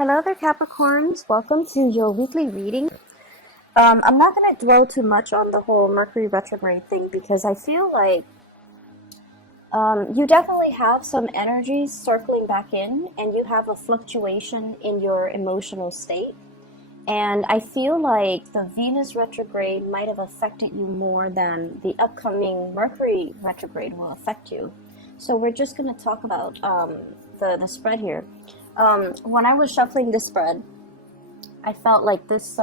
Hello there, Capricorns. Welcome to your weekly reading. I'm not going to dwell too much on the whole Mercury retrograde thing because I feel like you definitely have some energies circling back in and you have a fluctuation in your emotional state. And I feel like the Venus retrograde might have affected you more than the upcoming Mercury retrograde will affect you. So we're just going to talk about the spread here. When I was shuffling the spread, I felt like this,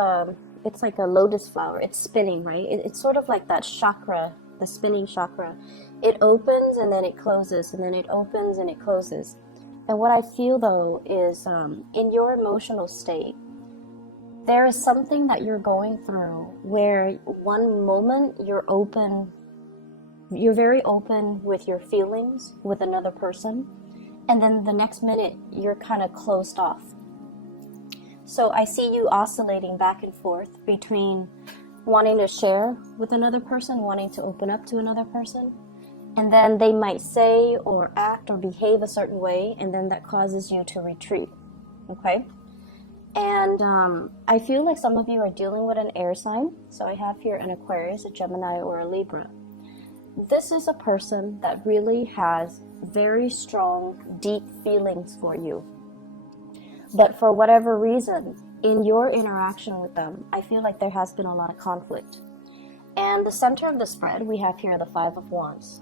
it's like a lotus flower. It's spinning, right? It's sort of like that chakra, the spinning chakra. It opens and then it closes, and then it opens and it closes. And what I feel though is in your emotional state, there is something that you're going through where one moment you're very open with your feelings with another person, and then the next minute you're kind of closed off. So I see you oscillating back and forth between wanting to share with another person, wanting to open up to another person, and then they might say or act or behave a certain way, and then that causes you to retreat. Okay? And I feel like some of you are dealing with an air sign. So I have here an Aquarius, a Gemini, or a Libra. This is a person that really has very strong, deep feelings for you. But for whatever reason, in your interaction with them, I feel like there has been a lot of conflict. And the center of the spread, we have here the Five of Wands.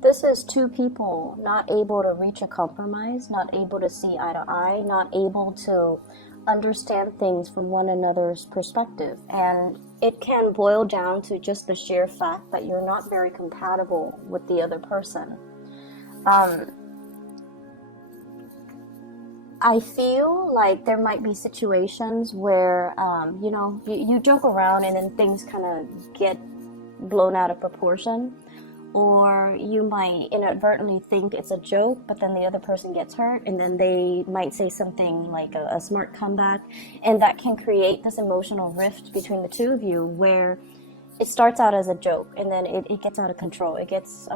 This is two people not able to reach a compromise, not able to see eye to eye, not able to understand things from one another's perspective. And it can boil down to just the sheer fact that you're not very compatible with the other person. I feel like there might be situations where, you joke around and then things kind of get blown out of proportion. Or you might inadvertently think it's a joke, but then the other person gets hurt, and then they might say something like a smart comeback, and that can create this emotional rift between the two of you where it starts out as a joke, and then it gets out of control. It gets,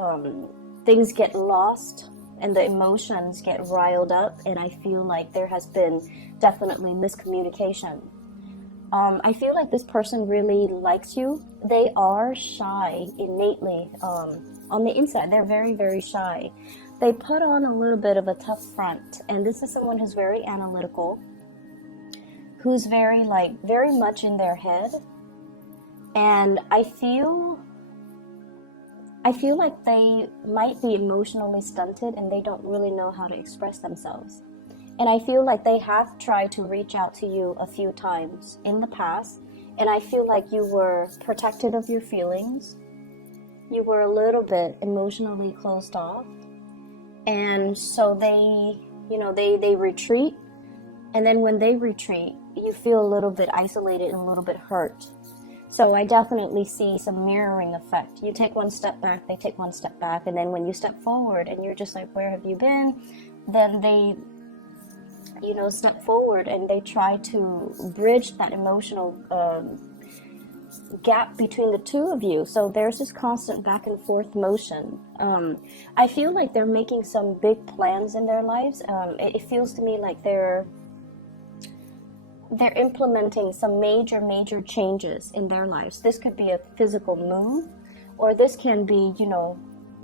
things get lost, and the emotions get riled up, and I feel like there has been definitely miscommunication. I feel like this person really likes you. They are shy innately. On the inside, they're very, very shy. They put on a little bit of a tough front. And this is someone who's very analytical, who's very much in their head. And I feel like they might be emotionally stunted and they don't really know how to express themselves. And I feel like they have tried to reach out to you a few times in the past. And I feel like you were protective of your feelings. You were a little bit emotionally closed off. And so they retreat. And then when they retreat, you feel a little bit isolated and a little bit hurt. So I definitely see some mirroring effect. You take one step back, they take one step back. And then when you step forward and you're just like, where have you been? Then they step forward and they try to bridge that emotional gap between the two of you. So there's this constant back and forth motion. I feel like they're making some big plans in their lives. It feels to me like they're implementing some major changes in their lives. This could be a physical move, or this can be,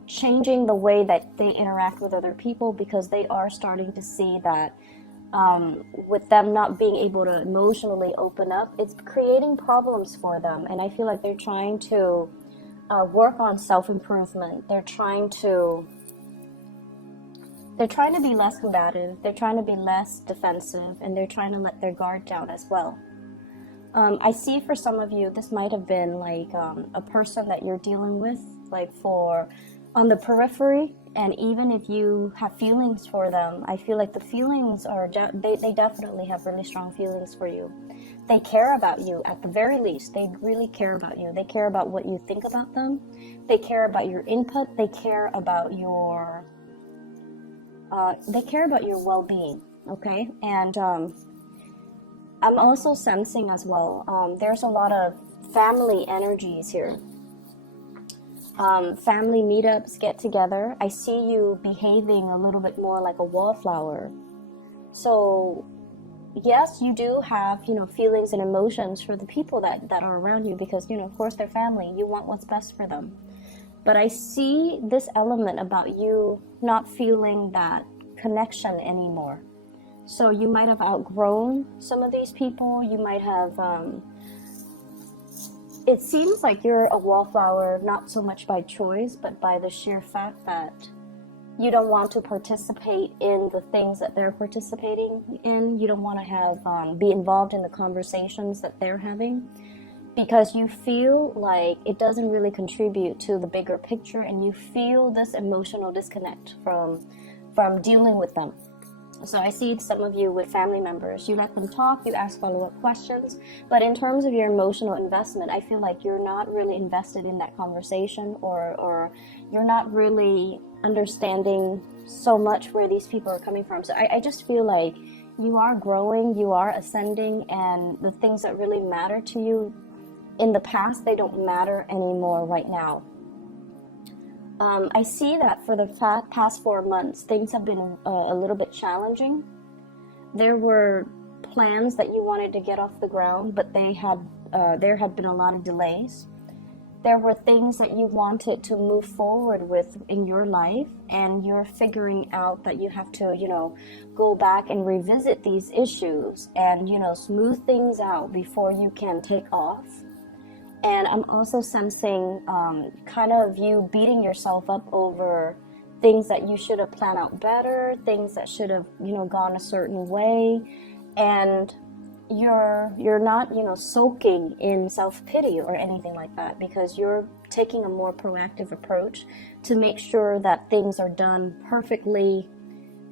changing the way that they interact with other people, because they are starting to see that with them not being able to emotionally open up, it's creating problems for them. And I feel like they're trying to work on self-improvement. They're trying to be less combative. They're trying to be less defensive, and they're trying to let their guard down as well. I see for some of you, this might have been like a person that you're dealing with, like on the periphery. And even if you have feelings for them, I feel like the feelings are, they definitely have really strong feelings for you. They care about you at the very least. They really care about you. They care about what you think about them. They care about your input. They care about your well-being, okay? And I'm also sensing as well, there's a lot of family energies here. Family meetups, get together. I see you behaving a little bit more like a wallflower. So yes, you do have, feelings and emotions for the people that are around you because, of course, they're family. You want what's best for them. But I see this element about you not feeling that connection anymore. So you might have outgrown some of these people. You might have, it seems like you're a wallflower, not so much by choice, but by the sheer fact that you don't want to participate in the things that they're participating in. You don't want to have be involved in the conversations that they're having because you feel like it doesn't really contribute to the bigger picture, and you feel this emotional disconnect from dealing with them. So I see some of you with family members, you let them talk, you ask follow-up questions, but in terms of your emotional investment, I feel like you're not really invested in that conversation, or you're not really understanding so much where these people are coming from. So I just feel like you are growing, you are ascending, and the things that really matter to you in the past, they don't matter anymore right now. I see that for the past 4 months, things have been a little bit challenging. There were plans that you wanted to get off the ground, but there had been a lot of delays. There were things that you wanted to move forward with in your life, and you're figuring out that you have to, go back and revisit these issues and, smooth things out before you can take off. And I'm also sensing kind of you beating yourself up over things that you should have planned out better, things that should have, gone a certain way. And you're not, soaking in self-pity or anything like that, because you're taking a more proactive approach to make sure that things are done perfectly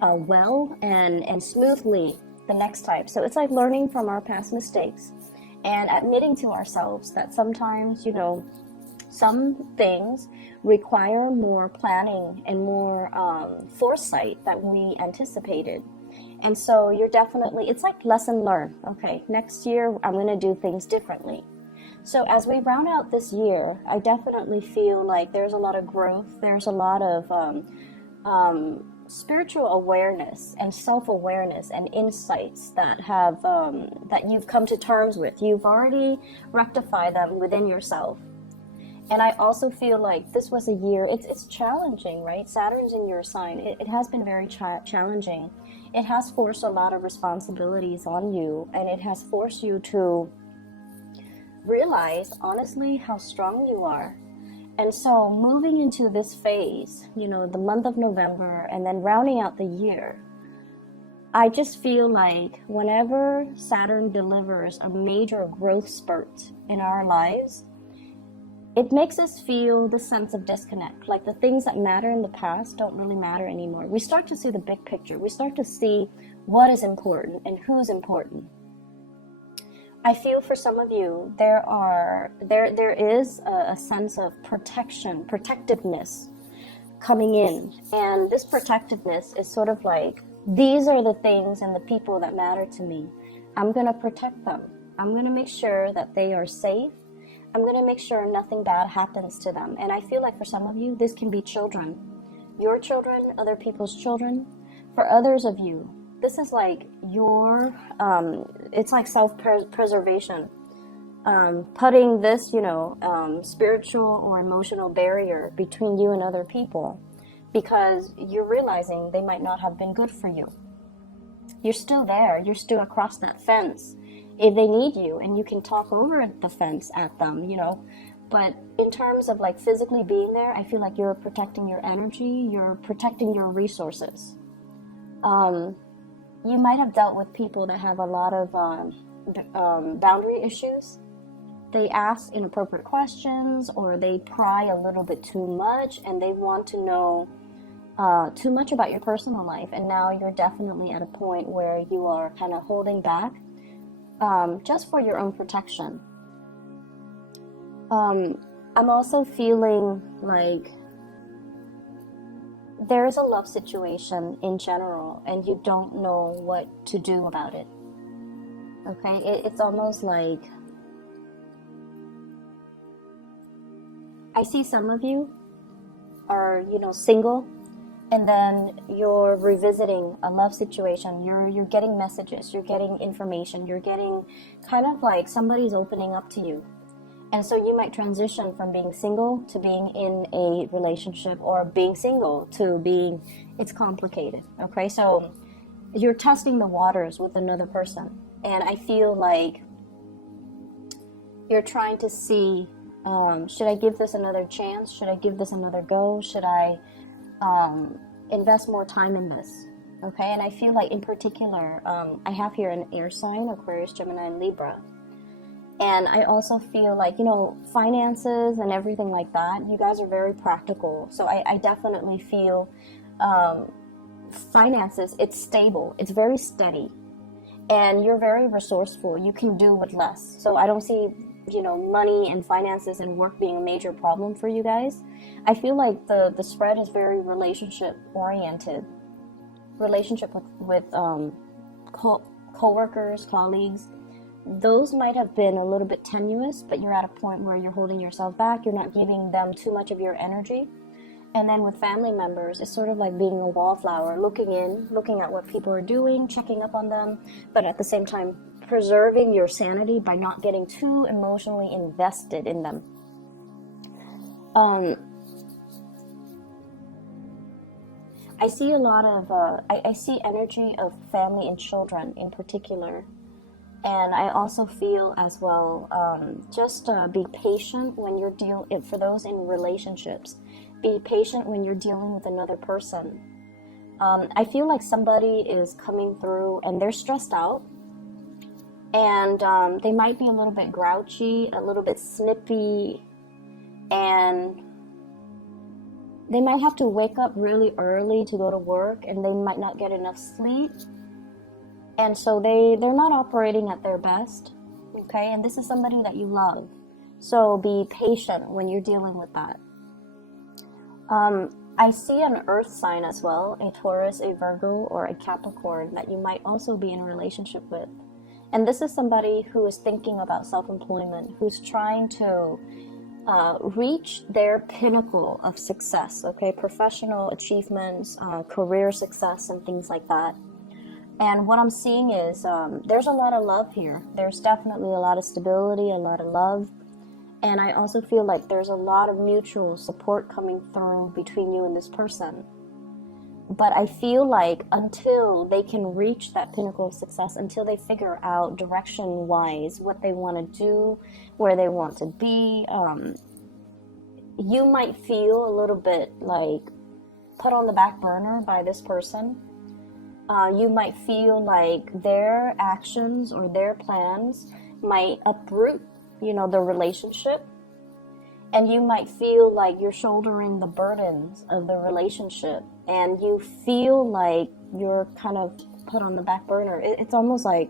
well and smoothly the next time. So it's like learning from our past mistakes and admitting to ourselves that sometimes, some things require more planning and more foresight than we anticipated. And so you're definitely, it's like lesson learned. Okay, next year I'm going to do things differently. So as we round out this year, I definitely feel like there's a lot of growth. There's a lot of spiritual awareness and self-awareness and insights that have that you've come to terms with. You've already rectified them within yourself. And I also feel like this was a year, it's challenging, right? Saturn's in your sign. It has been very challenging. It has forced a lot of responsibilities on you, and it has forced you to realize, honestly, how strong you are. And so moving into this phase, the month of November and then rounding out the year, I just feel like whenever Saturn delivers a major growth spurt in our lives, it makes us feel the sense of disconnect. Like the things that matter in the past don't really matter anymore. We start to see the big picture. We start to see what is important and who's important. I feel for some of you, there is a sense of protectiveness coming in. And this protectiveness is sort of like, these are the things and the people that matter to me. I'm going to protect them. I'm going to make sure that they are safe. I'm going to make sure nothing bad happens to them. And I feel like for some of you, this can be children. Your children, other people's children. For others of you, this is like your, it's like self-preservation. Putting this, spiritual or emotional barrier between you and other people, because you're realizing they might not have been good for you. You're still there. You're still across that fence if they need you, and you can talk over the fence at them, But in terms of like physically being there, I feel like you're protecting your energy. You're protecting your resources. You might have dealt with people that have a lot of boundary issues. They ask inappropriate questions, or they pry a little bit too much, and they want to know too much about your personal life. And now you're definitely at a point where you are kind of holding back just for your own protection. I'm also feeling like there is a love situation in general, and you don't know what to do about it. Okay, it's almost like I see some of you are, single, and then you're revisiting a love situation. You're getting messages, you're getting information, you're getting kind of like somebody's opening up to you. And so you might transition from being single to being in a relationship, or being single to being, it's complicated, okay? So you're testing the waters with another person. And I feel like you're trying to see, should I give this another chance? Should I give this another go? Should I invest more time in this? Okay, and I feel like in particular, I have here an air sign, Aquarius, Gemini, and Libra. And I also feel like, you know, finances and everything like that, you guys are very practical. So I definitely feel finances, it's stable, it's very steady. And you're very resourceful. You can do with less. So I don't see, you know, money and finances and work being a major problem for you guys. I feel like the spread is very relationship oriented. Relationship with co-workers, colleagues. Those might have been a little bit tenuous, but you're at a point where you're holding yourself back. You're not giving them too much of your energy. And then with family members, it's sort of like being a wallflower, looking in, looking at what people are doing, checking up on them, but at the same time, preserving your sanity by not getting too emotionally invested in them. I see a lot of, I see energy of family and children in particular. And I also feel as well, just be patient when you're for those in relationships, be patient when you're dealing with another person. I feel like somebody is coming through and they're stressed out, and they might be a little bit grouchy, a little bit snippy, and they might have to wake up really early to go to work, and they might not get enough sleep. And so they're not operating at their best, okay? And this is somebody that you love. So be patient when you're dealing with that. I see an earth sign as well, a Taurus, a Virgo, or a Capricorn that you might also be in a relationship with. And this is somebody who is thinking about self-employment, who's trying to reach their pinnacle of success, okay? Professional achievements, career success, and things like that. And what I'm seeing is there's a lot of love here. There's definitely a lot of stability, a lot of love. And I also feel like there's a lot of mutual support coming through between you and this person. But I feel like until they can reach that pinnacle of success, until they figure out direction-wise what they want to do, where they want to be, you might feel a little bit like put on the back burner by this person. You might feel like their actions or their plans might uproot, you know, the relationship. And you might feel like you're shouldering the burdens of the relationship. And you feel like you're kind of put on the back burner. It's almost like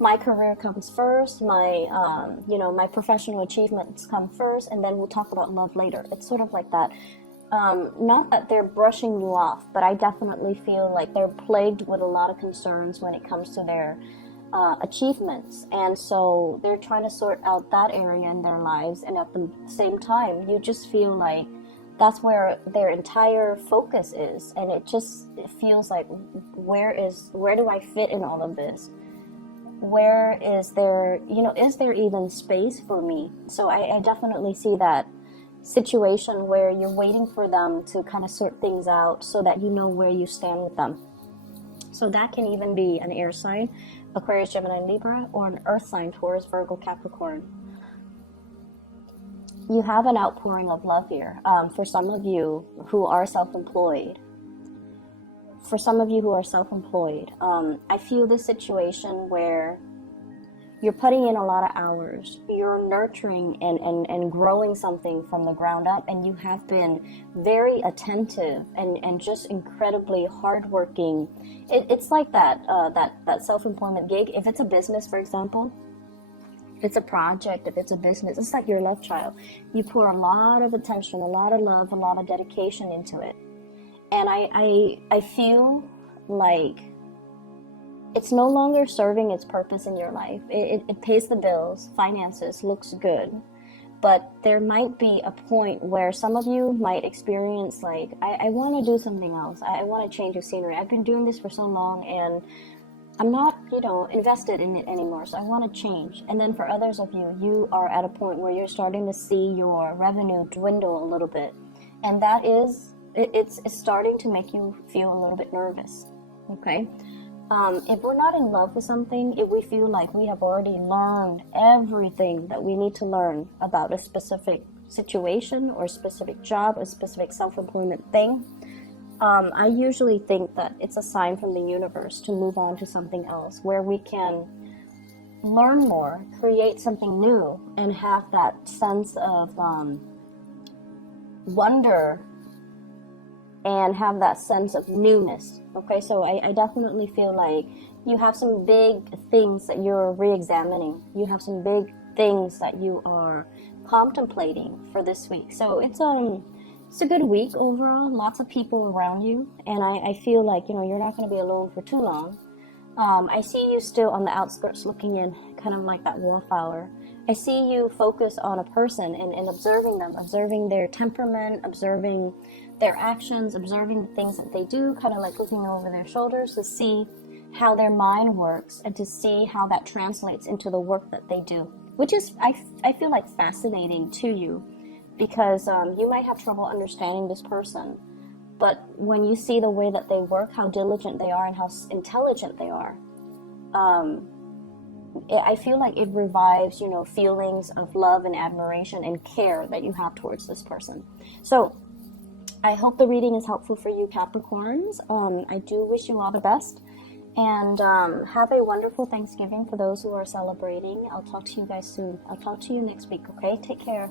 my career comes first, my professional achievements come first, and then we'll talk about love later. It's sort of like that. Not that they're brushing you off, but I definitely feel like they're plagued with a lot of concerns when it comes to their achievements. And so they're trying to sort out that area in their lives. And at the same time, you just feel like that's where their entire focus is. And it feels like, where do I fit in all of this? Where is there, is there even space for me? So I definitely see that situation where you're waiting for them to kind of sort things out so that you know where you stand with them. So that can even be an air sign, Aquarius, Gemini, Libra, or an earth sign, Taurus, Virgo, Capricorn. You have an outpouring of love here. For some of you who are self-employed, I feel this situation where you're putting in a lot of hours. You're nurturing and growing something from the ground up, and you have been very attentive and just incredibly hardworking. It's like that self-employment gig. If it's a business, for example, if it's a project, if it's a business, it's like your love child. You pour a lot of attention, a lot of love, a lot of dedication into it. And I feel like it's no longer serving its purpose in your life. It pays the bills, finances, looks good, but there might be a point where some of you might experience like, I want to do something else. I want to change the scenery. I've been doing this for so long and I'm not, invested in it anymore, so I want to change. And then for others of you, you are at a point where you're starting to see your revenue dwindle a little bit. And that is, it's starting to make you feel a little bit nervous, okay? If we're not in love with something, if we feel like we have already learned everything that we need to learn about a specific situation or a specific job, a specific self-employment thing, I usually think that it's a sign from the universe to move on to something else where we can learn more, create something new, and have that sense of wonder and have that sense of newness. Okay, so I definitely feel like you have some big things that you're re-examining. You have some big things that you are contemplating for this week. So it's a good week overall. Lots of people around you, and I feel like you're not going to be alone for too long. I see you still on the outskirts looking in, kind of like that wallflower. I see you focus on a person and observing them, observing their temperament, observing their actions, observing the things that they do, kind of like looking over their shoulders to see how their mind works and to see how that translates into the work that they do, which is, I feel like, fascinating to you, because you might have trouble understanding this person, but when you see the way that they work, how diligent they are and how intelligent they are, I feel like it revives, feelings of love and admiration and care that you have towards this person. So I hope the reading is helpful for you, Capricorns. I do wish you all the best, and have a wonderful Thanksgiving for those who are celebrating. I'll talk to you guys soon. I'll talk to you next week, okay? Take care.